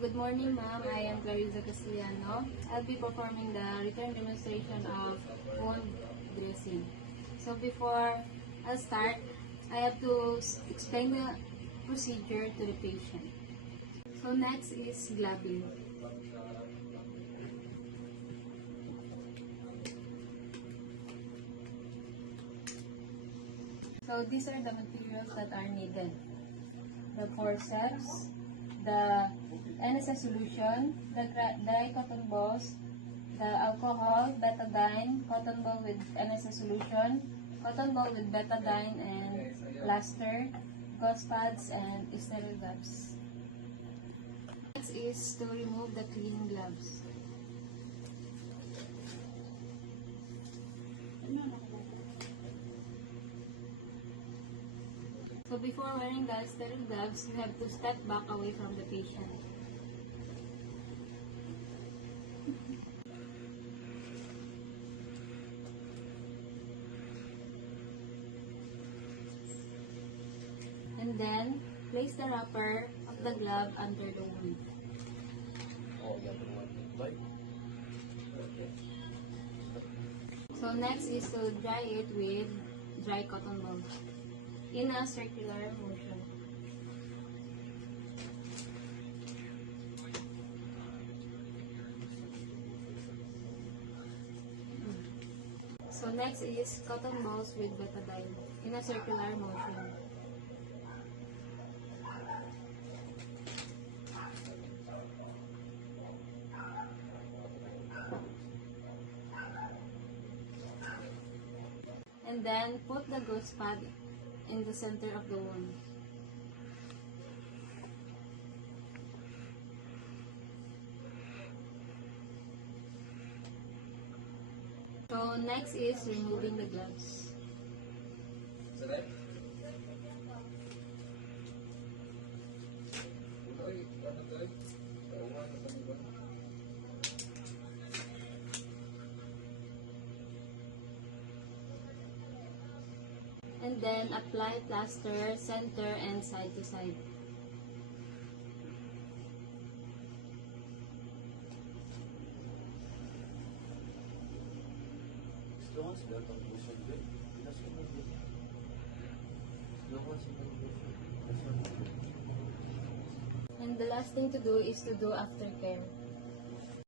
Good morning, ma'am. I am Clarissa Castellano. I'll be performing the return demonstration of wound dressing. So before I start, I have to explain the procedure to the patient. So next is gloving. So these are the materials that are needed. The forceps, the NSA solution, the dry cotton balls, the alcohol, betadine, cotton ball with NSA solution, cotton ball with betadine and plaster, gauze pads, and sterile gloves. Next is to remove the cleaning gloves. So before wearing the sterile gloves, you have to step back away from the patient. And then, place the wrapper of the glove under the wound. So next is to dry it with dry cotton ball in a circular motion. So next is cotton balls with betadine in a circular motion. And then put the gauze pad in the center of the wound. So next is removing the gloves. And then apply plaster center and side to side. And the last thing to do is to do aftercare.